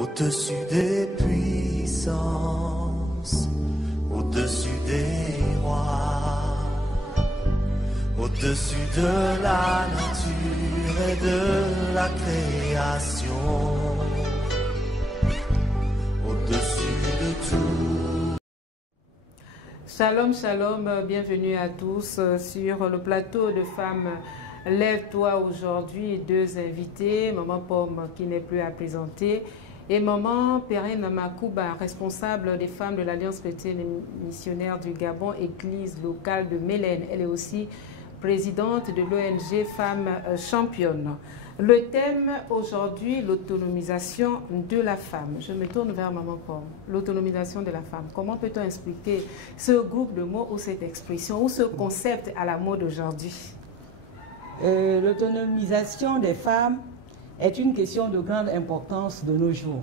Au-dessus des puissances, au-dessus des rois, au-dessus de la nature et de la création, au-dessus de tout. Shalom, shalom, bienvenue à tous sur le plateau de Femmes Lève-toi aujourd'hui. Deux invités, Maman Pomme qui n'est plus à présenter et Maman Perrine Makouba, responsable des femmes de l'Alliance chrétienne missionnaire du Gabon, église locale de Mélène. Elle est aussi présidente de l'ONG Femmes Championnes. Le thème aujourd'hui, l'autonomisation de la femme. Je me tourne vers Maman Pomme. L'autonomisation de la femme. Comment peut-on expliquer ce groupe de mots ou cette expression ou ce concept à la mode aujourd'hui? L'autonomisation des femmes est une question de grande importance de nos jours.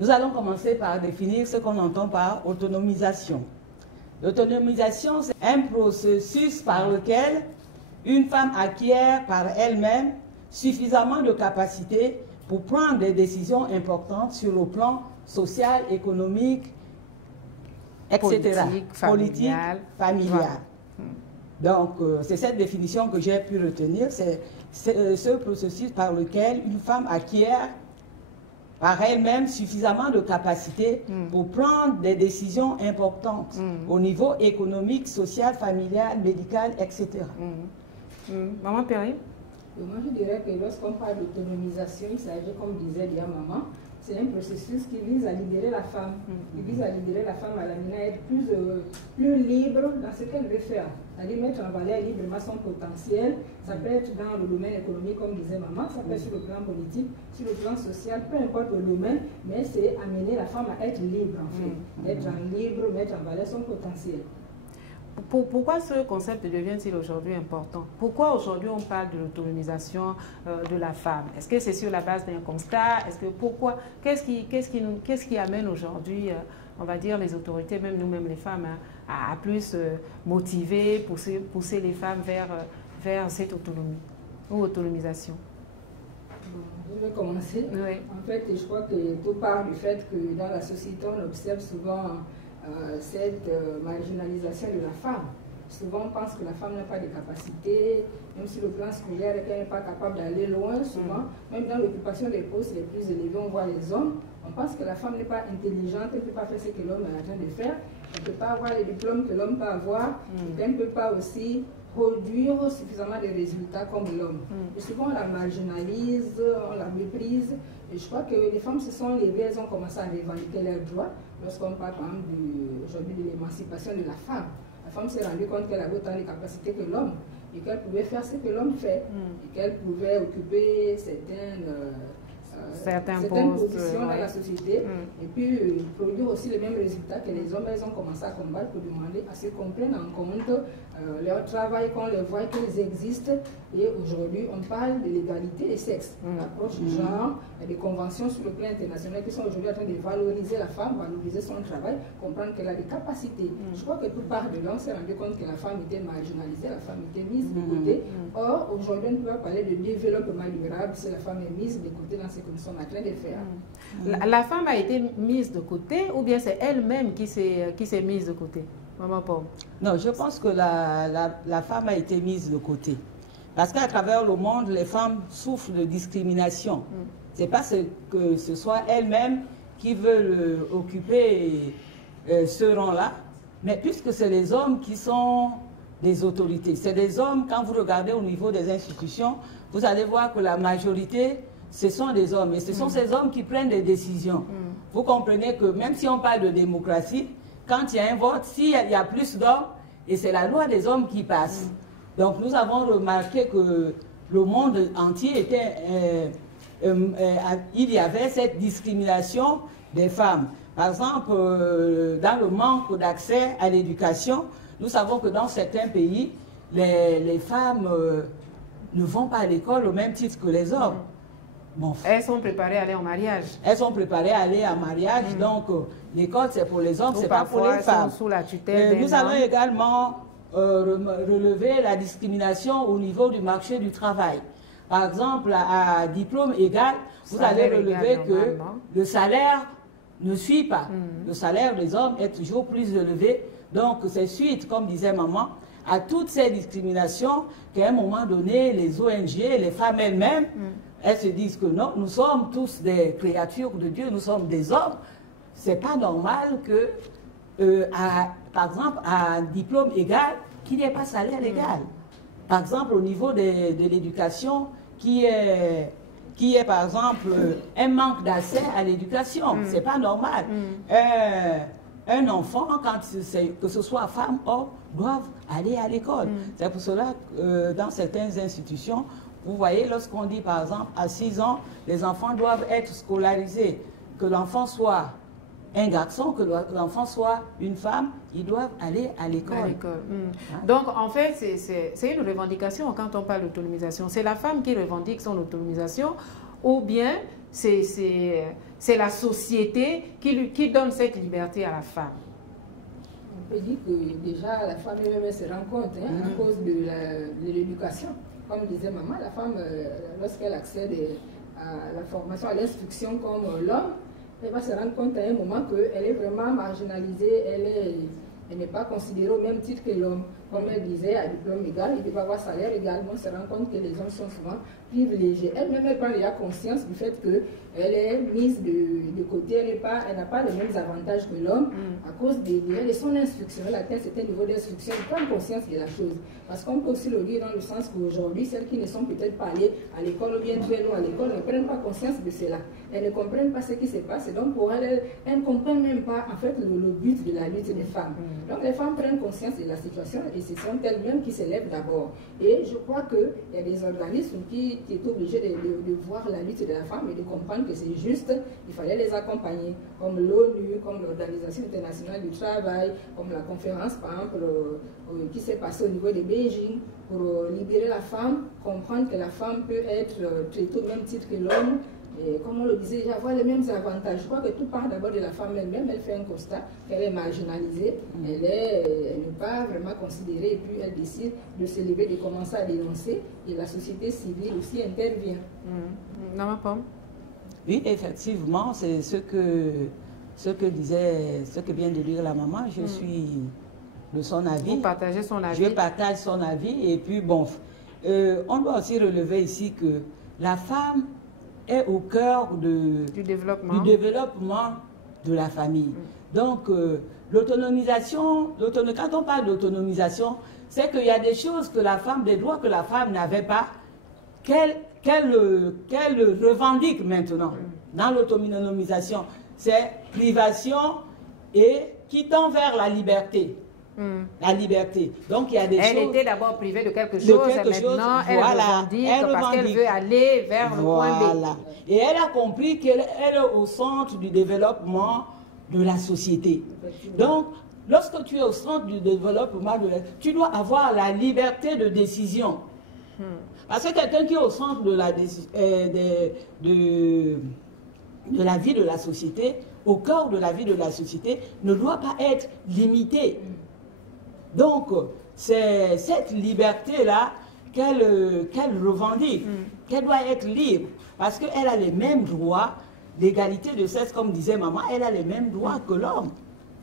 Nous allons commencer par définir ce qu'on entend par autonomisation. L'autonomisation, c'est un processus par lequel une femme acquiert par elle-même suffisamment de capacités pour prendre des décisions importantes sur le plan social, économique, etc. Politique, familial. Donc, c'est cette définition que j'ai pu retenir. C'est ce processus par lequel une femme acquiert par elle-même suffisamment de capacités pour prendre des décisions importantes au niveau économique, social, familial, médical, etc. Maman Perrine? Moi, je dirais que lorsqu'on parle d'autonomisation, il s'agit, comme disait bien maman, c'est un processus qui vise à libérer la femme. Qui vise à libérer la femme, à l'amener à être plus libre dans ce qu'elle veut faire. C'est-à-dire mettre en valeur librement son potentiel. Ça peut être dans le domaine économique, comme disait maman, ça peut être sur le plan politique, sur le plan social, peu importe le domaine, mais c'est amener la femme à être libre, en fait. Être libre, mettre en valeur son potentiel. Pourquoi ce concept devient-il aujourd'hui important? Pourquoi aujourd'hui on parle de l'autonomisation de la femme? Est-ce que c'est sur la base d'un constat? Pourquoi? Qu'est-ce qui amène aujourd'hui, on va dire, les autorités, même nous-mêmes les femmes, à plus motiver, pousser les femmes vers cette autonomie ou autonomisation? Je vais commencer. Oui. En fait, je crois que tout part du fait que dans la société, on observe souvent cette marginalisation de la femme. Souvent, on pense que la femme n'a pas de capacité, même si le plan scolaire est qu'elle n'est pas capable d'aller loin. Souvent, même dans l'occupation des postes les plus élevés, on voit les hommes. On pense que la femme n'est pas intelligente, elle ne peut pas faire ce que l'homme est en train de faire. Elle ne peut pas avoir les diplômes que l'homme peut avoir. Elle ne peut pas aussi produire suffisamment de résultats comme l'homme. Et souvent, on la marginalise, on la méprise. Et je crois que les femmes se sont levées, elles ont commencé à revendiquer leurs droits. Lorsqu'on parle par exemple aujourd'hui de l'émancipation de la femme s'est rendue compte qu'elle avait autant de capacités que l'homme et qu'elle pouvait faire ce que l'homme fait et qu'elle pouvait occuper certaines positions dans la société et puis produire aussi les mêmes résultats que les hommes. Elles ont commencé à combattre pour demander à ce qu'on prenne en compte leur travail, qu'on les voit qu'ils existent. Et aujourd'hui, on parle de l'égalité des sexes, l'approche du genre, des conventions sur le plan international qui sont aujourd'hui en train de valoriser la femme, valoriser son travail, comprendre qu'elle a des capacités. Je crois que tout part de là, on s'est rendu compte que la femme était marginalisée, la femme était mise de côté. Or, aujourd'hui, on ne peut pas parler de développement durable si la femme est mise de côté dans ce que nous sommes en train de faire. La femme a été mise de côté ou bien c'est elle-même qui s'est mise de côté? Maman Pomme. Non, je pense que la femme a été mise de côté. Parce qu'à travers le monde, les femmes souffrent de discrimination. Ce n'est pas que ce soit elles-mêmes qui veulent occuper ce rang-là, mais puisque c'est les hommes qui sont des autorités. C'est des hommes, quand vous regardez au niveau des institutions, vous allez voir que la majorité, ce sont des hommes. Et ce sont ces hommes qui prennent des décisions. Vous comprenez que même si on parle de démocratie, quand il y a un vote, s'il y a plus d'hommes, et c'est la loi des hommes qui passe. Donc nous avons remarqué que le monde entier il y avait cette discrimination des femmes. Par exemple, dans le manque d'accès à l'éducation, nous savons que dans certains pays, les femmes ne vont pas à l'école au même titre que les hommes. Bon. Elles sont préparées à aller en mariage. Elles sont préparées à aller en mariage, donc l'école c'est pour les hommes, c'est pas pour les femmes. Sous la tutelle nous allons également relever la discrimination au niveau du marché du travail. par exemple, à diplôme égal, vous allez relever que le salaire ne suit pas. Le salaire des hommes est toujours plus élevé. Donc, c'est suite, comme disait maman, à toutes ces discriminations qu'à un moment donné, les ONG, les femmes elles-mêmes, elles se disent que non, nous sommes tous des créatures de Dieu, nous sommes des hommes. C'est pas normal que, par exemple, à un diplôme égal, qu'il n'y ait pas salaire égal. Par exemple, au niveau de l'éducation, qui est par exemple un manque d'accès à l'éducation. C'est pas normal. Un enfant, que ce soit femme ou homme, doivent aller à l'école. C'est pour cela que dans certaines institutions, vous voyez, lorsqu'on dit par exemple à 6 ans, les enfants doivent être scolarisés, que l'enfant soit un garçon, que l'enfant soit une femme, ils doivent aller à l'école. Donc, en fait, c'est une revendication quand on parle d'autonomisation. C'est la femme qui revendique son autonomisation ou bien c'est la société qui donne cette liberté à la femme. On peut dire que déjà, la femme elle-même se rend compte à cause de l'éducation. Comme disait maman, la femme, lorsqu'elle accède à la formation, à l'instruction comme l'homme, elle va se rendre compte à un moment qu'elle est vraiment marginalisée, elle n'est pas considérée au même titre que l'homme. Comme elle disait, à diplôme égal, il ne peut pas avoir salaire égal. On se rend compte que les hommes sont souvent privilégiés. Elle-même, elle prend déjà conscience du fait qu'elle est mise de côté, elle n'a pas les mêmes avantages que l'homme à cause de son instruction. Elle atteint un certain niveau d'instruction, elle prend conscience de la chose. Parce qu'on peut aussi le dire dans le sens qu'aujourd'hui, celles qui ne sont peut-être pas allées à l'école ou bien très loin à l'école ne prennent pas conscience de cela. Elles ne comprennent pas ce qui se passe. Et donc, pour elles ne comprennent même pas en fait le but de la lutte des femmes. Donc, les femmes prennent conscience de la situation et ce sont elles-mêmes qui s'élèvent d'abord. Et je crois qu'il y a des organismes qui étaient obligés de voir la lutte de la femme et de comprendre que c'est juste, il fallait les accompagner, comme l'ONU, comme l'Organisation internationale du travail, comme la conférence, par exemple, qui s'est passée au niveau de Beijing, pour libérer la femme, comprendre que la femme peut être traitée au même titre que l'homme, et comme on le disait, avoir les mêmes avantages. Je crois que tout part d'abord de la femme elle-même. Elle fait un constat qu'elle est marginalisée, elle n'est pas vraiment considérée, et puis elle décide de se lever, de commencer à dénoncer, et la société civile aussi intervient. Non, ma pomme. Oui, effectivement, c'est ce que vient de dire la maman. Je suis de son avis. Vous partagez son avis. Je partage son avis, et puis bon, on doit aussi relever ici que la femme est au cœur du développement de la famille. Donc, l'autonomisation, quand on parle d'autonomisation, c'est qu'il y a des choses que la femme, des droits que la femme n'avait pas, qu'elle revendique maintenant dans l'autonomisation. C'est privation et qui tend vers la liberté. La liberté. Donc, il y a des choses... Elle était d'abord privée de quelque chose, et maintenant, elle revendique parce qu'elle veut aller vers le point B. Et elle a compris qu'elle est au centre du développement de la société. Donc, lorsque tu es au centre du développement tu dois avoir la liberté de décision. Parce que quelqu'un qui est au centre de la vie de la société, au cœur de la vie de la société, ne doit pas être limité. Donc, c'est cette liberté-là qu'elle revendique, qu'elle doit être libre, parce qu'elle a les mêmes droits, l'égalité de sexe, comme disait maman, elle a les mêmes droits que l'homme.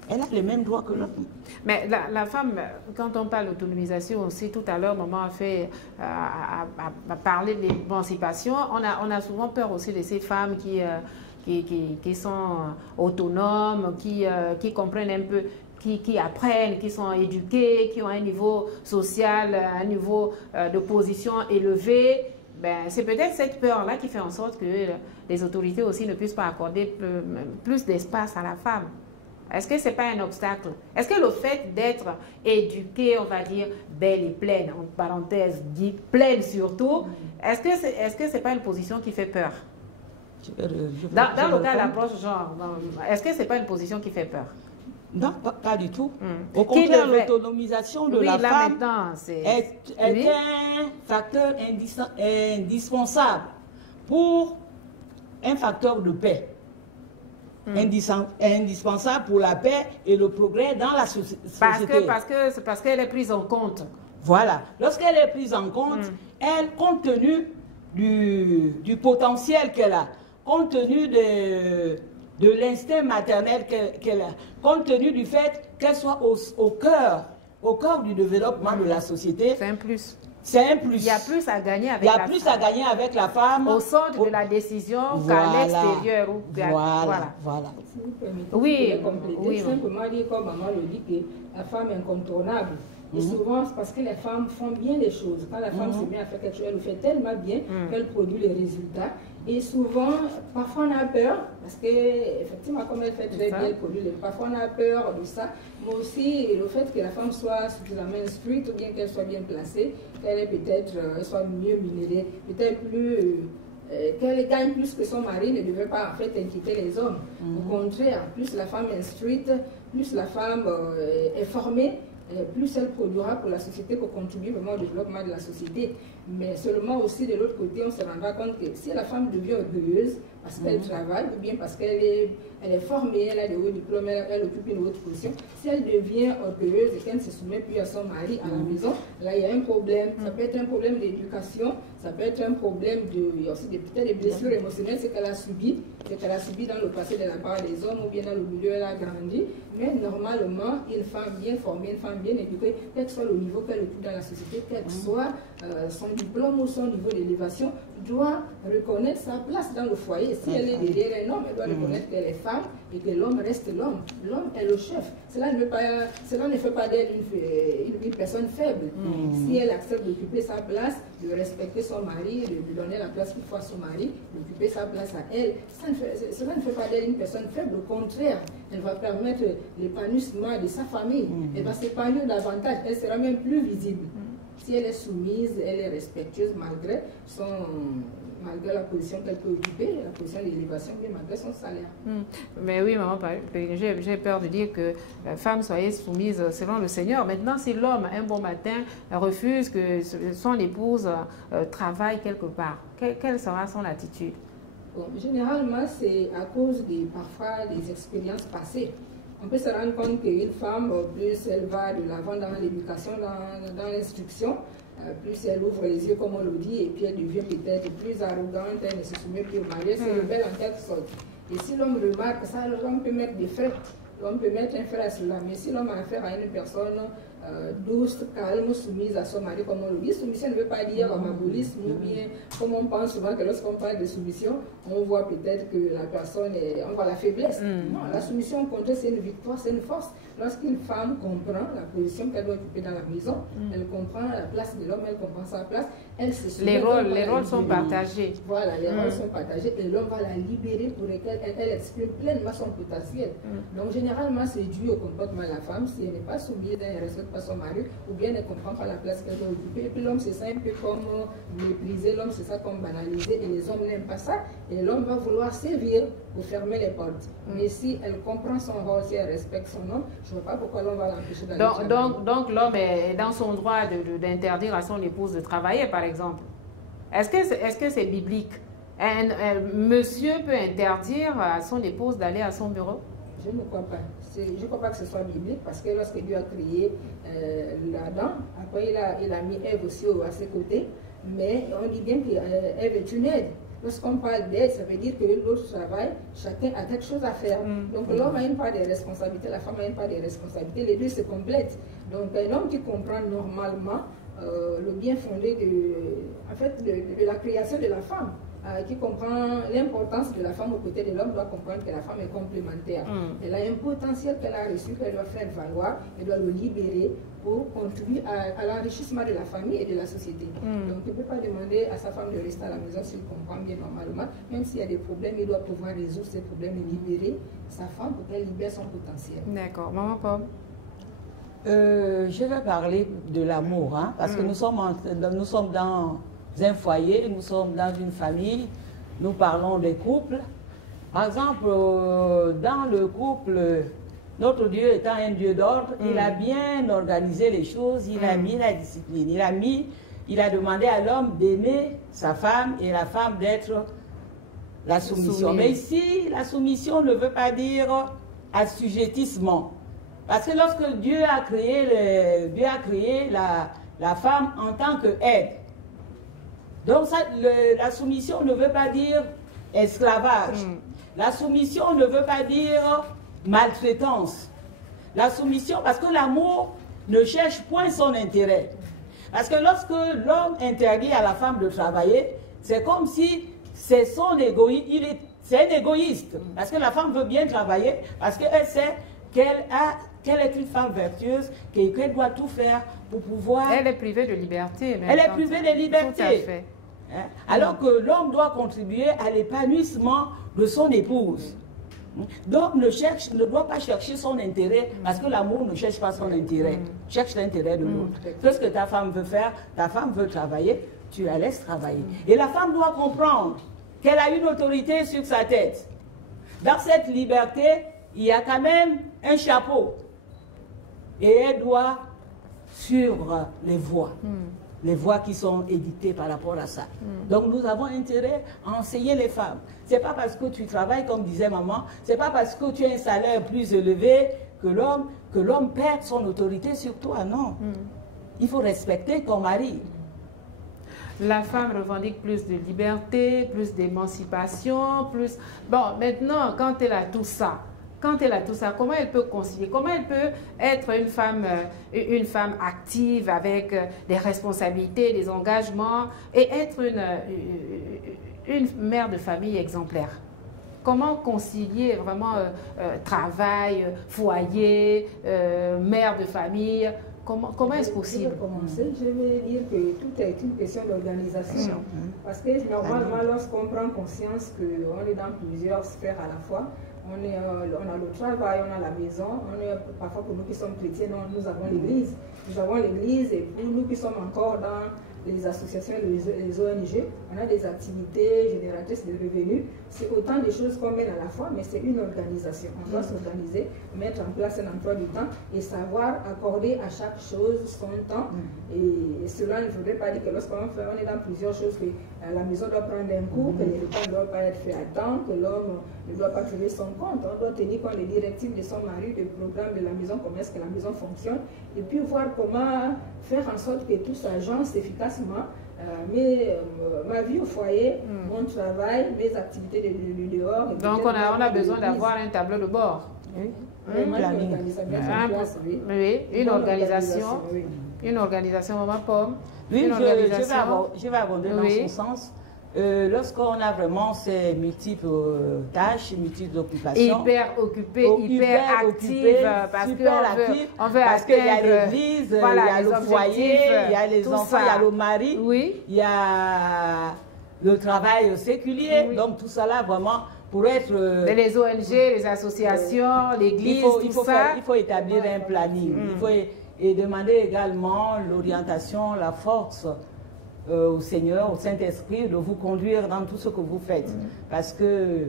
Elle a les mêmes droits que l'homme. Mais la femme, quand on parle d'autonomisation aussi, tout à l'heure, maman a parlé d'émancipation. On a souvent peur aussi de ces femmes qui sont autonomes, qui comprennent un peu, qui apprennent, qui sont éduquées, qui ont un niveau social, un niveau de position élevé. Ben, c'est peut-être cette peur-là qui fait en sorte que les autorités aussi ne puissent pas accorder plus d'espace à la femme. Est-ce que ce n'est pas un obstacle? Est-ce que le fait d'être éduquée, on va dire, belle et pleine, en parenthèse, dit pleine surtout, est-ce que ce n'est pas une position qui fait peur? Dans le cas de l'approche genre, est-ce que ce n'est pas une position qui fait peur? Non, pas du tout. Au contraire, l'autonomisation de la femme est un facteur indispensable pour un facteur de paix. Indispensable pour la paix et le progrès dans la société. Parce qu'elle est prise en compte. Voilà. Lorsqu'elle est prise en compte, elle, compte tenu du potentiel qu'elle a, compte tenu de l'instinct maternel qu'elle a, compte tenu du fait qu'elle soit au cœur du développement de la société. C'est un plus. C'est un plus. Il y a plus à gagner avec Il y a la plus femme. à gagner avec la femme. Au centre de la décision qu'à l'extérieur. Voilà. Si vous permettez, Oui, je vais compléter, oui. simplement dire comme maman le dit que la femme est incontournable. Et souvent, c'est parce que les femmes font bien les choses. Quand la femme se met à faire quelque chose, elle le fait tellement bien qu'elle produit les résultats. Et souvent, parfois on a peur, parce qu'effectivement, comme elle fait très bien, elle produit parfois on a peur de ça, mais aussi le fait que la femme soit suffisamment instruite, ou bien qu'elle soit bien placée, qu'elle est peut-être soit mieux minérée, peut-être plus... qu'elle gagne plus que son mari ne devrait pas en fait inquiéter les hommes. Au contraire, plus la femme est instruite, plus la femme est formée, plus elle produira pour la société, pour contribuer vraiment au développement de la société. Mais seulement aussi de l'autre côté, on se rendra compte que si la femme devient orgueilleuse parce qu'elle travaille ou bien parce qu'elle est formée, elle a des hauts diplômes, elle occupe une haute position, si elle devient orgueilleuse et qu'elle ne se soumet plus à son mari à la maison, là il y a un problème. Ça peut être un problème d'éducation, ça peut être un problème aussi peut-être des blessures émotionnelles, ce qu'elle a subi dans le passé de la part des hommes ou bien dans le milieu où elle a grandi. Mais normalement, une femme bien formée, une femme bien éduquée, quel que soit le niveau qu'elle occupe dans la société, quel que soit son diplôme ou son niveau d'élévation, doit reconnaître sa place dans le foyer. Si elle est derrière un homme, elle doit reconnaître qu'elle est femme et que l'homme reste l'homme. L'homme est le chef. Cela ne fait pas d'elle une personne faible. Si elle accepte d'occuper sa place, de respecter son mari, de lui donner la place qu'il faut à son mari, d'occuper sa place à elle, cela ne fait pas d'elle une personne faible. Au contraire, elle va permettre l'épanouissement de sa famille. Elle va s'épanouir davantage. Elle sera même plus visible. Si elle est soumise, elle est respectueuse malgré la position qu'elle peut occuper, la position d'élévation, mais malgré son salaire. Mais oui, maman, j'ai peur de dire que femme, soyez soumise selon le Seigneur. Maintenant, si l'homme, un bon matin, refuse que son épouse travaille quelque part, quelle sera son attitude? Bon, généralement, c'est à cause parfois des expériences passées. On peut se rendre compte qu'une femme, plus elle va de l'avant dans l'éducation, dans l'instruction, plus elle ouvre les yeux, comme on le dit, et puis elle devient peut-être plus arrogante, elle ne se soumet plus au mari, elle se rebelle en quelque sorte. Et si l'homme remarque ça, l'homme peut mettre des frais, l'homme peut mettre un frais à cela. Mais si l'homme a affaire à une personne douce, calme, soumise à son mari, comme on le dit, soumission ne veut pas dire amabolisme, ou bien, comme on pense souvent que lorsqu'on parle de soumission, on voit peut-être que la personne, on voit la faiblesse. Non, la soumission, au contraire, c'est une victoire, c'est une force. Lorsqu'une femme comprend la position qu'elle doit occuper dans la maison, elle comprend la place de l'homme, elle comprend sa place, elle se soumet. Les rôles sont partagés. Voilà, les rôles sont partagés et l'homme va la libérer pour qu'elle exprime pleinement son potentiel. Donc, généralement, c'est dû au comportement de la femme. Si elle n'est pas soumise, elle ne respecte pas son mari, ou bien elle ne comprend pas la place qu'elle doit occuper. Et puis l'homme, c'est ça un peu comme mépriser, l'homme, c'est ça comme banaliser, et les hommes n'aiment pas ça. Et l'homme va vouloir sévir pour fermer les portes. Mais si elle comprend son rôle, si elle respecte son homme, je ne vois pas pourquoi l'homme va l'empêcher d'aller travailler. Donc l'homme est dans son droit d'interdire à son épouse de travailler, par exemple. Est-ce que c'est biblique? Un monsieur peut interdire à son épouse d'aller à son bureau? Je ne crois pas. Je ne crois pas que ce soit biblique, parce que lorsque Dieu a créé l'Adam, après il a mis Ève aussi à ses côtés, mais on dit bien qu'Ève est une aide. Lorsqu'on parle d'aide, ça veut dire que l'autre travaille, chacun a quelque chose à faire. Donc l'homme a une part des responsabilités, la femme a une part des responsabilités, les deux se complètent. Donc un homme qui comprend normalement le bien fondé de la création de la femme, qui comprend l'importance de la femme aux côtés de l'homme, doit comprendre que la femme est complémentaire. Elle a un potentiel qu'elle a reçu, qu'elle doit faire valoir, elle doit le libérer pour contribuer à l'enrichissement de la famille et de la société. Donc il ne peut pas demander à sa femme de rester à la maison s'il comprend bien normalement. Même s'il y a des problèmes, il doit pouvoir résoudre ces problèmes et libérer sa femme pour qu'elle libère son potentiel. D'accord. Maman Pomme? Je vais parler de l'amour, hein, parce que nous sommes dans un foyer, nous sommes dans une famille, nous parlons des couples. Par exemple, dans le couple, notre Dieu étant un Dieu d'ordre, il a bien organisé les choses, il a mis la discipline, il a demandé à l'homme d'aimer sa femme et la femme d'être la soumission. Mais ici, la soumission ne veut pas dire assujettissement. Parce que lorsque Dieu a créé la femme en tant qu'aide, Donc ça, la soumission ne veut pas dire esclavage. La soumission ne veut pas dire maltraitance. La soumission, parce que l'amour ne cherche point son intérêt. Parce que lorsque l'homme interdit à la femme de travailler, c'est comme si c'est son égoïsme, c'est un égoïste. Parce que la femme veut bien travailler, parce qu'elle sait qu'elle est une femme vertueuse, qu'elle doit tout faire pour pouvoir... Elle est privée de liberté. Elle est privée de liberté. Tout à fait. Hein? Alors que l'homme doit contribuer à l'épanouissement de son épouse. Donc ne doit pas chercher son intérêt, parce que l'amour ne cherche pas son intérêt, cherche l'intérêt de l'autre. Qu'est-ce que ta femme veut faire? Ta femme veut travailler, tu la laisses travailler. Et la femme doit comprendre qu'elle a une autorité sur sa tête. Dans cette liberté, il y a quand même un chapeau. Et elle doit suivre les voies. Les voies qui sont édictées par rapport à ça. Donc nous avons intérêt à enseigner les femmes. Ce n'est pas parce que tu travailles, comme disait maman, ce n'est pas parce que tu as un salaire plus élevé que l'homme perd son autorité sur toi, non. Il faut respecter ton mari. La femme revendique plus de liberté, plus d'émancipation, plus... Bon, maintenant, quand elle a tout ça, comment elle peut concilier? Comment elle peut être une femme active avec des responsabilités, des engagements et être une mère de famille exemplaire? Comment concilier vraiment travail, foyer, mère de famille? Comment est-ce possible? Pour commencer, je vais dire que tout est une question d'organisation. Parce que normalement, lorsqu'on prend conscience qu'on est dans plusieurs sphères à la fois, on a le travail, on a la maison, parfois pour nous qui sommes chrétiens, nous avons l'église. Nous avons l'église et pour nous qui sommes encore dans les associations, les ONG, on a des activités génératrices de revenus. C'est autant de choses qu'on mène à la fois, mais c'est une organisation. On doit s'organiser, mettre en place un emploi du temps et savoir accorder à chaque chose son temps. Et cela ne faudrait pas dire que lorsqu'on est dans plusieurs choses, que la maison doit prendre un coup, que les repas ne doivent pas être faits à temps, que l'homme ne doit pas trouver son compte. On doit tenir compte des directives de son mari, des programmes de la maison, comment est-ce que la maison fonctionne, et puis voir comment faire en sorte que tout s'agence efficacement. Ma vie au foyer, mon travail, mes activités de dehors. Donc on a besoin d'avoir un tableau de bord. Oui, une organisation. Une organisation, maman Pomme. Oui, je vais abonder dans ce sens. Lorsqu'on a vraiment ces multiples tâches, multiples occupations. Hyper occupée, hyper active, parce qu'on veut parce qu'il y a l'église, il y a le foyer, il y a les enfants, il y a le mari, il y a le travail séculier. Donc tout ça là, vraiment, pour être... les ONG, les associations, l'église, tout ça. Il faut établir un planning. Il faut demander également l'orientation, la force au Seigneur, au Saint-Esprit, de vous conduire dans tout ce que vous faites. Parce que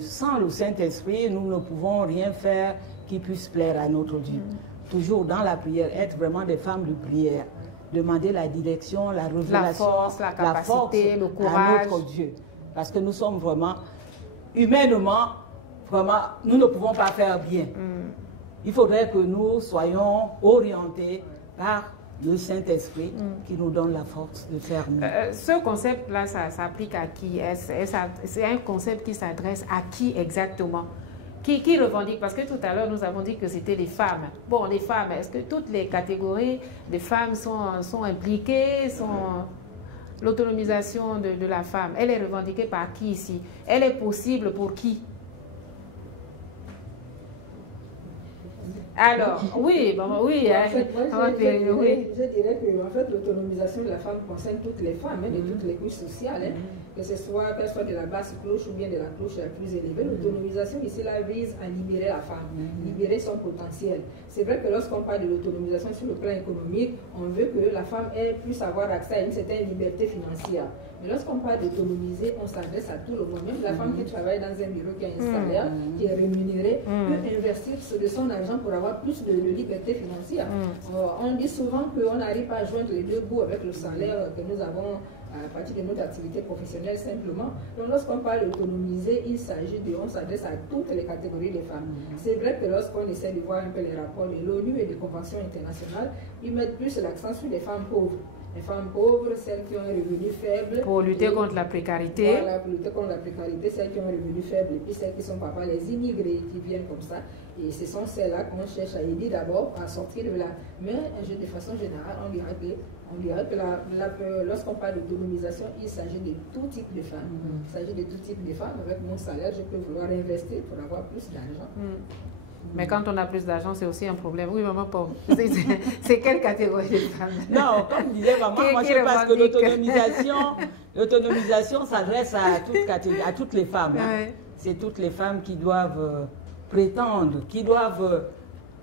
sans le Saint-Esprit, nous ne pouvons rien faire qui puisse plaire à notre Dieu. Toujours dans la prière, être vraiment des femmes de prière. Demander la direction, la révélation, la capacité, le courage à notre Dieu. Parce que nous sommes vraiment, humainement, vraiment, nous ne pouvons pas faire bien. Il faudrait que nous soyons orientés par le Saint-Esprit qui nous donne la force de faire mieux. Ce concept-là, ça s'applique à qui? C'est un concept qui s'adresse à qui exactement? Qui revendique? Parce que tout à l'heure, nous avons dit que c'était les femmes. Bon, les femmes, est-ce que toutes les catégories de femmes sont impliquées? L'autonomisation de la femme, elle est revendiquée par qui ici? Elle est possible pour qui? Alors, oui, oui. En fait, je dirais que en fait, l'autonomisation de la femme concerne toutes les femmes, de toutes les couches sociales, que ce soit qu'elle soit de la basse cloche ou bien de la cloche la plus élevée. L'autonomisation ici là vise à libérer la femme, libérer son potentiel. C'est vrai que lorsqu'on parle de l'autonomisation sur le plan économique, on veut que la femme puisse avoir accès à une certaine liberté financière. Mais lorsqu'on parle d'autonomiser, on s'adresse à tout le monde. Même la femme qui travaille dans un bureau, qui a un salaire, qui est rémunéré, peut investir de son argent pour avoir plus de liberté financière. On dit souvent qu'on n'arrive pas à joindre les deux bouts avec le salaire que nous avons à partir de notre activité professionnelle simplement. Donc lorsqu'on parle d'autonomiser, il s'agit de, on s'adresse à toutes les catégories de femmes. C'est vrai que lorsqu'on essaie de voir un peu les rapports de l'ONU et des conventions internationales, ils mettent plus l'accent sur les femmes pauvres. Les femmes pauvres, celles qui ont un revenu faible. Pour lutter contre la précarité. Voilà, pour lutter contre la précarité, celles qui ont un revenu faible et puis celles qui sont parfois les immigrés qui viennent comme ça. Et ce sont celles-là qu'on cherche à aider d'abord à sortir de là. Mais de façon générale, on dirait que lorsqu'on parle d'autonomisation, il s'agit de tout type de femmes. Il s'agit de tout type de femmes. Avec mon salaire, je peux vouloir investir pour avoir plus d'argent. Mais quand on a plus d'argent, c'est aussi un problème. Oui, maman, pauvre. C'est quelle catégorie de femmes? Non, comme disait maman, moi je pense que l'autonomisation s'adresse à toutes les femmes. Hein. C'est toutes les femmes qui doivent prétendre, qui doivent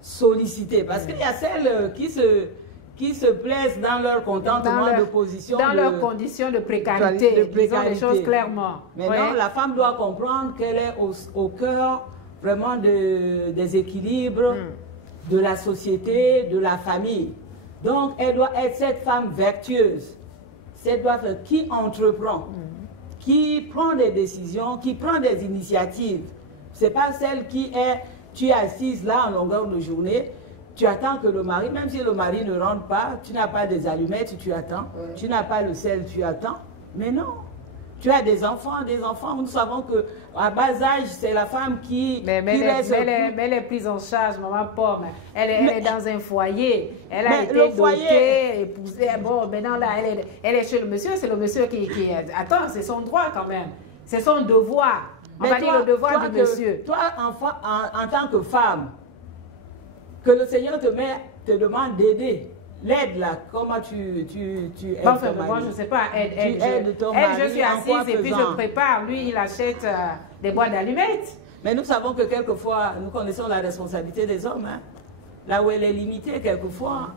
solliciter. Parce qu'il y a celles qui se plaisent dans leur contentement de position. Dans leurs conditions de précarité. Disons les choses clairement. Maintenant, la femme doit comprendre qu'elle est au cœur vraiment des équilibres de la société, de la famille. Donc, elle doit être cette femme vertueuse. Cette femme qui entreprend, qui prend des décisions, qui prend des initiatives. Ce n'est pas celle qui est, tu es assise là en longueur de journée, tu attends que le mari, même si le mari ne rentre pas, tu n'as pas des allumettes, tu attends. Tu n'as pas le sel, tu attends. Mais non. Tu as des enfants, nous savons qu'à bas âge, c'est la femme qui elle est prise en charge, maman pauvre. Elle est dans un foyer. Elle a été dotée, épousée. Bon, maintenant là, elle est chez le monsieur. C'est le monsieur qui attends, c'est son droit quand même. C'est son devoir. On va dire le devoir du monsieur. Toi, en tant que femme, que le Seigneur te demande d'aider. L'aide là, comment tu aides enfin, moi je ne sais pas, je suis assise et puis je prépare. Lui, il achète des boîtes d'allumettes. Mais nous savons que quelquefois, nous connaissons la responsabilité des hommes. Hein, là où elle est limitée, quelquefois.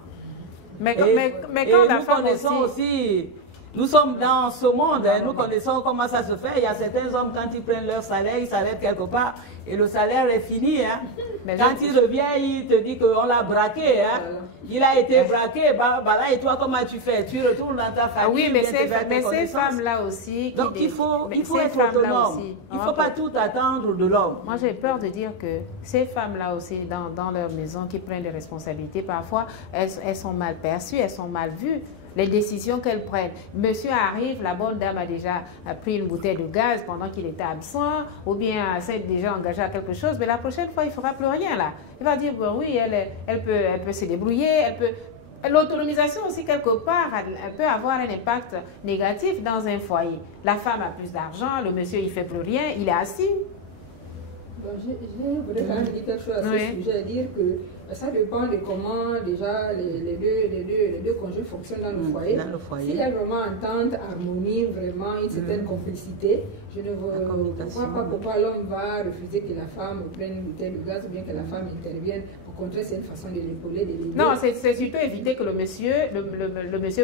Mais quand la femme aussi... Nous sommes dans ce monde, hein, nous connaissons comment ça se fait. Il y a certains hommes, quand ils prennent leur salaire, ils s'arrêtent quelque part et le salaire est fini. Hein. Quand il revient, il te dit qu'on l'a braqué. Hein. Il a été braqué. Bah là, et toi, comment tu fais? Tu retournes dans ta famille. Oui, mais ces femmes-là aussi... Donc il faut être autonome. Il ne faut pas tout attendre de l'homme. Moi, j'ai peur de dire que ces femmes-là aussi, dans leur maison, qui prennent des responsabilités, parfois, elles sont mal perçues, elles sont mal vues. Les décisions qu'elles prennent. Monsieur arrive, la bonne dame a déjà pris une bouteille de gaz pendant qu'il était absent, ou bien s'est déjà engagée à quelque chose, mais la prochaine fois, il ne fera plus rien là. Il va dire, bon, oui, elle peut se débrouiller, L'autonomisation aussi, quelque part, elle peut avoir un impact négatif dans un foyer. La femme a plus d'argent, le monsieur, il ne fait plus rien, il est assis. Bon, je voudrais quand même dire quelque chose à ce sujet, dire que ça dépend de comment déjà les deux conjoints fonctionnent dans le foyer. S'il y a vraiment entente, harmonie, vraiment une certaine complicité, je ne vois pas pourquoi l'homme va refuser que la femme prenne une bouteille de gaz ou bien que la femme intervienne. Au contraire, c'est une façon de l'épauler, de l'aider. Non, c'est surtout éviter que le monsieur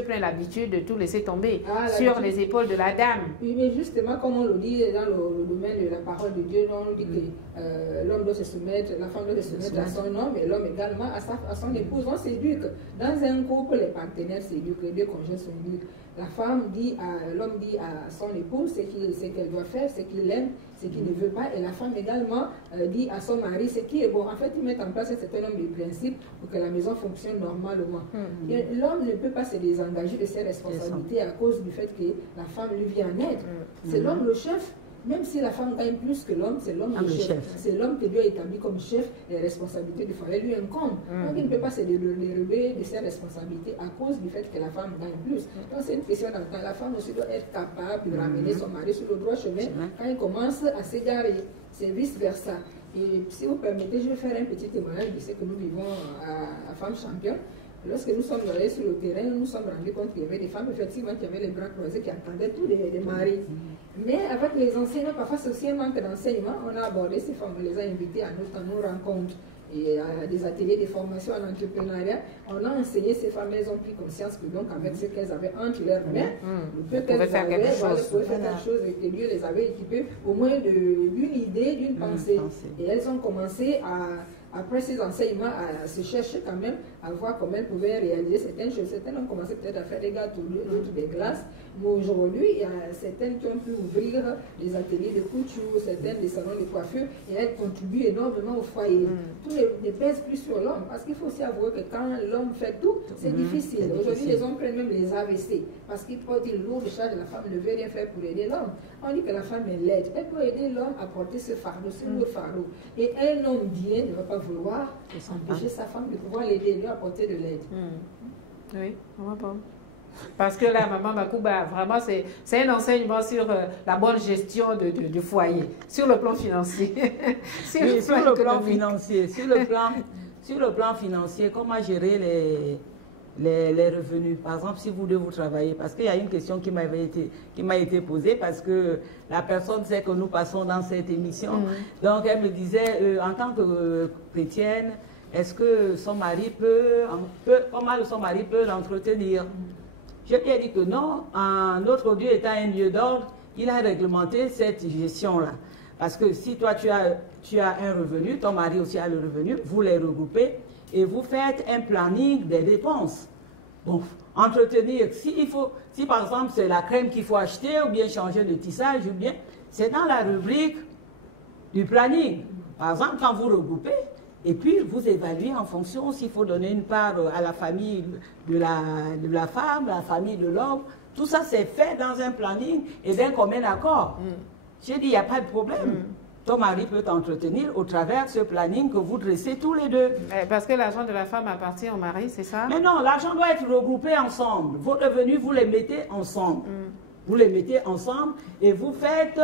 prenne l'habitude de tout laisser tomber sur les épaules de la dame. Oui, mais justement, comme on le dit dans le domaine de la parole de Dieu, on dit que l'homme doit se soumettre, la femme doit se soumettre à son homme et l'homme également à son épouse. On s'éduque. Dans un couple, les partenaires s'éduquent, les deux conjoints s'éduquent. La femme dit l'homme dit à son épouse ce qu'elle doit faire, ce qu'il aime, ce qu'il ne veut pas, et la femme également dit à son mari ce qui est bon. En fait, ils mettent en place un certain nombre de principes pour que la maison fonctionne normalement. L'homme ne peut pas se désengager de ses responsabilités à cause du fait que la femme lui vient en aide. C'est l'homme le chef. Même si la femme gagne plus que l'homme, c'est l'homme le chef. C'est l'homme que Dieu a établi comme chef et les responsabilités du foyer lui incombent. Donc il ne peut pas se dérober de ses responsabilités à cause du fait que la femme gagne plus. Donc c'est une question d'entendre. La femme aussi doit être capable de ramener son mari sur le droit chemin quand il commence à s'égarer. C'est vice-versa. Et si vous permettez, je vais faire un petit témoignage de ce que nous vivons à Femmes Championnes. Lorsque nous sommes allés sur le terrain, nous nous sommes rendus compte qu'il y avait des femmes, effectivement, qui avaient les bras croisés, qui attendaient tous les maris. Mais avec les enseignants, parfois c'est aussi un manque d'enseignement. On a abordé ces femmes, on les a invitées à nos rencontres et à des ateliers de formation en entrepreneuriat. On a enseigné ces femmes, elles ont pris conscience que donc avec ce qu'elles avaient entre leurs mains, le peu qu'elles avaient, elles pouvaient faire quelque chose et que Dieu les avait équipées au moins d'une idée, d'une pensée. Et elles ont commencé après ces enseignements à se chercher quand même à voir comment elles pouvaient réaliser certaines choses. Certaines ont commencé peut-être à faire des gâteaux, d'autres des glaces. Mais aujourd'hui, il y a certaines qui ont pu ouvrir des ateliers de couture, certaines des salons de coiffure, et elles contribuent énormément au foyer. Tout ne pèse plus sur l'homme, parce qu'il faut aussi avouer que quand l'homme fait tout, c'est difficile. Aujourd'hui, les hommes prennent même les AVC, parce qu'ils portent une lourde charge, la femme ne veut rien faire pour aider l'homme. On dit que la femme est laide. Elle peut aider l'homme à porter ce fardeau, ce lourd fardeau. Et un homme bien ne va pas vouloir empêcher sa femme de pouvoir l'aider, lui apporter de l'aide. Oui, on va pas. Parce que là, Maman Makouba, vraiment, c'est un enseignement sur la bonne gestion du foyer, sur le plan financier. Sur le plan financier, comment gérer les revenus. Par exemple, si vous devez travailler, parce qu'il y a une question qui m'a été posée, parce que la personne sait que nous passons dans cette émission. Donc, elle me disait, en tant que chrétienne, est-ce que son mari comment son mari peut l'entretenir? Je lui ai dit que non, notre Dieu étant un Dieu d'ordre, il a réglementé cette gestion-là. Parce que si toi tu as un revenu, ton mari aussi a le revenu, vous les regroupez et vous faites un planning des dépenses. Bon, entretenir, si par exemple c'est la crème qu'il faut acheter ou bien changer de tissage, ou bien, c'est dans la rubrique du planning. Par exemple, quand vous regroupez, et puis, vous évaluez en fonction s'il faut donner une part à la famille de la femme, à la famille de l'homme. Tout ça, c'est fait dans un planning et d'un commun accord. J'ai dit, il n'y a pas de problème. Ton mari peut t'entretenir au travers de ce planning que vous dressez tous les deux. Parce que l'argent de la femme appartient au mari, c'est ça? Mais non, l'argent doit être regroupé ensemble. Vos revenus, vous les mettez ensemble. Vous les mettez ensemble et vous faites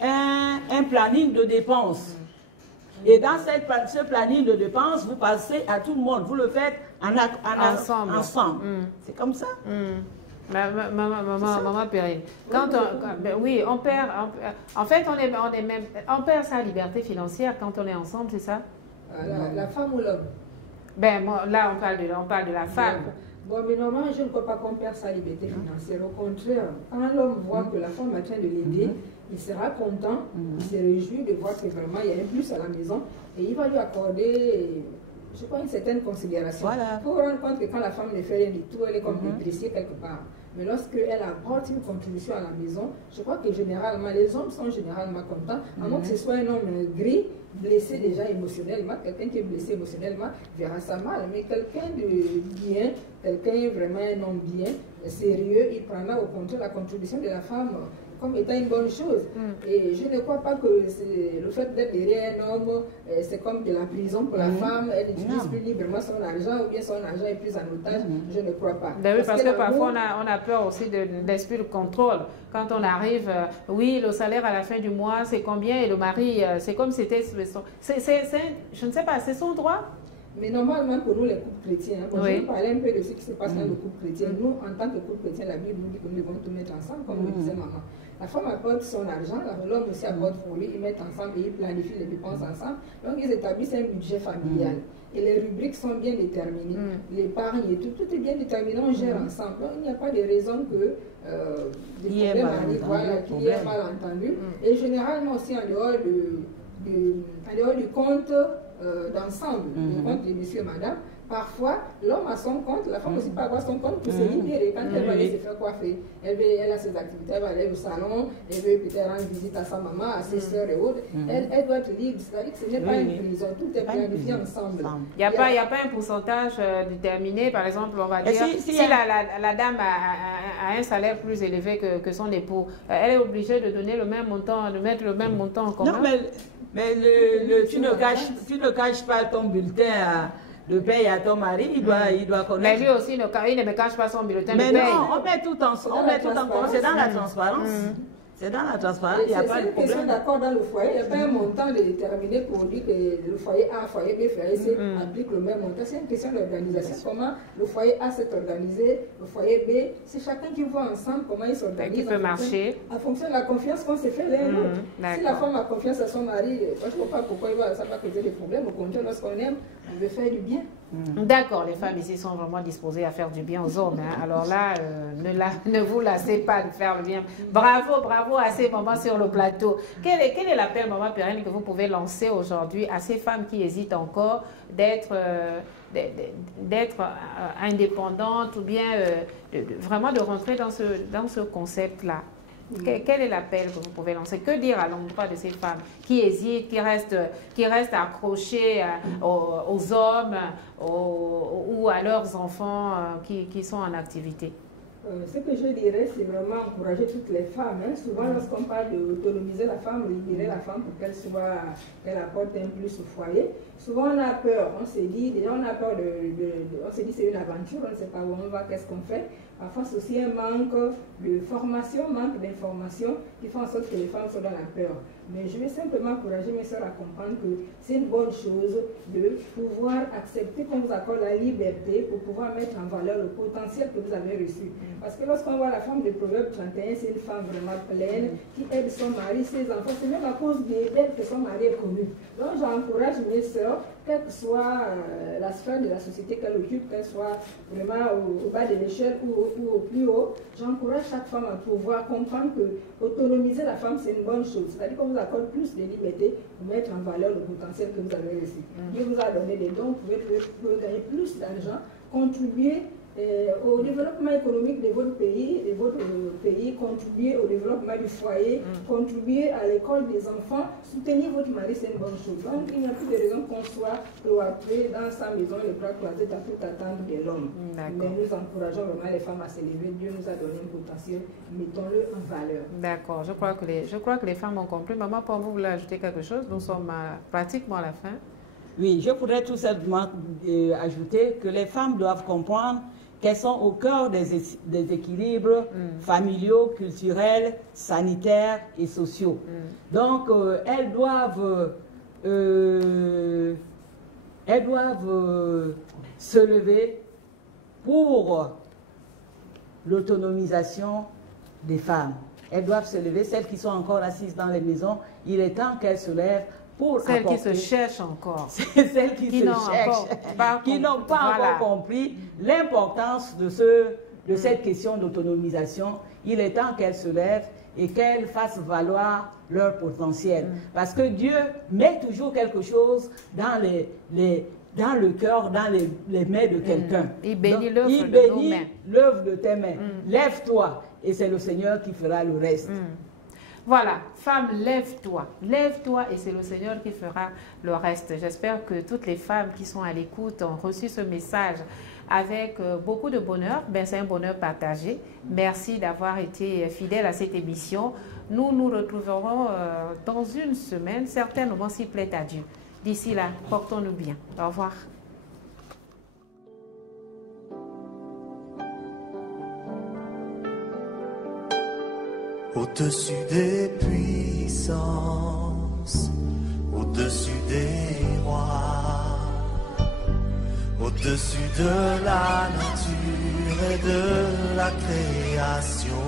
un planning de dépenses. Et dans ce planning de dépenses, vous passez à tout le monde. Vous le faites ensemble. C'est comme ça. Maman Perrine, oui, on perd. En fait, on perd sa liberté financière quand on est ensemble, c'est ça? La femme ou l'homme? Ben, là, on parle de la femme. Bon, mais normalement, je ne crois pas qu'on perd sa liberté financière. Au contraire, quand l'homme voit que la femme est en train de l'aider, il sera content, il se réjouit de voir que vraiment il y a un plus à la maison et il va lui accorder, je crois, une certaine considération. Il faut rendre compte que quand la femme ne fait rien du tout, elle est comme dépréciée quelque part. Mais lorsqu'elle apporte une contribution à la maison, je crois que généralement, les hommes sont généralement contents, à moins que ce soit un homme gris, blessé déjà émotionnellement. Quelqu'un qui est blessé émotionnellement verra ça mal, mais quelqu'un de bien, quelqu'un vraiment un homme bien, sérieux, il prendra au contraire la contribution de la femme comme étant une bonne chose. Et je ne crois pas que le fait d'être derrière un homme, c'est comme de la prison pour la femme, elle n'utilise plus librement son argent ou bien son argent est pris en otage. Je ne crois pas. Oui, parce que parfois on a peur aussi de l'esprit de contrôle. Quand on arrive, oui, le salaire à la fin du mois, c'est combien? Et le mari, c'est comme si c'était je ne sais pas, c'est son droit? Mais normalement, pour nous, les couples chrétiens, je vais parler un peu de ce qui se passe dans le couple chrétien. Nous, en tant que couple chrétien, la Bible nous dit que nous devons tout mettre ensemble, comme le disait maman. La femme apporte son argent, l'homme aussi apporte pour lui, ils mettent ensemble et ils planifient les dépenses ensemble. Donc, ils établissent un budget familial. Et les rubriques sont bien déterminées. L'épargne et tout est bien déterminé, on gère ensemble. Donc, il n'y a pas de raison que des problèmes arrivent, voilà, qu'il y ait malentendu. Et généralement aussi, en dehors du compte d'ensemble, du compte de monsieur et madame, parfois, l'homme a son compte, la femme aussi peut avoir son compte pour se libérer. Quand elle va aller se faire coiffer, elle a ses activités, elle va aller au salon, elle veut peut-être rendre visite à sa maman, à ses soeurs et autres. Elle doit être libre, c'est-à-dire que ce n'est pas une prison, tout est planifié ensemble. Il n'y a pas un pourcentage déterminé, par exemple, on va dire, si la dame a un salaire plus élevé que son époux, elle est obligée de donner le même montant, de mettre le même montant en commun. Non, mais tu ne caches pas ton bulletin de paye à ton mari, il doit connaître. Mais lui aussi, il ne me cache pas son bulletin de paye. Mais non, on met tout en compte, c'est dans la transparence. C'est dans la transparence, il n'y a pas de problème. C'est une question d'accord dans le foyer, il n'y a pas un montant déterminé pour dire que le foyer A, foyer B, foyer C applique le même montant. C'est une question d'organisation. Comment le foyer A s'est organisé, le foyer B, c'est chacun qui voit ensemble comment il s'organise. Qui peut marcher. En fonction de la confiance qu'on s'est fait l'un l'autre. Si la femme a confiance à son mari, je ne vois pas pourquoi ça va causer des problèmes. Au contraire, lorsqu'on aime, on veut faire du bien. D'accord, les femmes ici sont vraiment disposées à faire du bien aux hommes. Alors là, ne vous lassez pas de faire le bien. Bravo à ces mamans sur le plateau. Quel est l'appel, maman Perrine, que vous pouvez lancer aujourd'hui à ces femmes qui hésitent encore d'être d'être indépendante ou bien vraiment de rentrer dans ce concept-là. Quel est l'appel que vous pouvez lancer? Que dire à l'endroit de ces femmes qui hésitent, qui restent accrochées aux hommes ou à leurs enfants qui sont en activité? Ce que je dirais, c'est vraiment encourager toutes les femmes. Hein. Souvent, lorsqu'on parle d'autonomiser la femme, libérer la femme pour qu'elle apporte un plus au foyer, souvent on a peur. On s'est dit, déjà on a peur on s'est dit c'est une aventure, on ne sait pas où on va, qu'est-ce qu'on fait. Parfois, c'est aussi un manque de formation, manque d'information qui font en sorte que les femmes sont dans la peur. Mais je vais simplement encourager mes soeurs à comprendre que c'est une bonne chose de pouvoir accepter qu'on vous accorde la liberté pour pouvoir mettre en valeur le potentiel que vous avez reçu. Parce que lorsqu'on voit la femme de Proverbe 31, c'est une femme vraiment pleine qui aide son mari, ses enfants. C'est même à cause d'elle que son mari est connu. Donc j'encourage mes soeurs, quelle que soit la sphère de la société qu'elle occupe, qu'elle soit vraiment au bas de l'échelle ou au plus haut, j'encourage chaque femme à pouvoir comprendre que autonomiser la femme, c'est une bonne chose. C'est-à-dire qu'on vous accorde plus de liberté pour mettre en valeur le potentiel que vous avez reçu. Dieu vous a donné des dons, vous pouvez gagner plus d'argent, contribuer au développement économique de votre pays, contribuer au développement du foyer, contribuer à l'école des enfants, soutenir votre mari, c'est une bonne chose. Donc il n'y a plus de raison qu'on soit cloîtré dans sa maison, les bras croisés, à tout attendre de l'homme. Mais nous encourageons vraiment les femmes à s'élever. Dieu nous a donné un potentiel, mettons-le en valeur. D'accord, je crois que les femmes ont compris. Maman, pour vous voulez ajouter quelque chose? Nous sommes pratiquement à la fin. Oui, je voudrais tout simplement ajouter que les femmes doivent comprendre qu'elles sont au cœur des équilibres familiaux, culturels, sanitaires et sociaux. Donc, elles doivent se lever pour l'autonomisation des femmes. Elles doivent se lever, celles qui sont encore assises dans les maisons, il est temps qu'elles se lèvent pour celles apporter, qui se cherchent encore. Celles qui se cherchent, qui n'ont pas encore compris l'importance de cette question d'autonomisation. Il est temps qu'elles se lèvent et qu'elles fassent valoir leur potentiel. Parce que Dieu met toujours quelque chose dans le cœur, dans les mains de quelqu'un. Il bénit l'œuvre de tes mains. Lève-toi et c'est le Seigneur qui fera le reste. Voilà, femme, lève-toi et c'est le Seigneur qui fera le reste. J'espère que toutes les femmes qui sont à l'écoute ont reçu ce message avec beaucoup de bonheur. C'est un bonheur partagé. Merci d'avoir été fidèle à cette émission. Nous nous retrouverons dans une semaine, certainement s'il plaît à Dieu. D'ici là, portons-nous bien. Au revoir. Au-dessus des puissances, au-dessus des rois, au-dessus de la nature et de la création.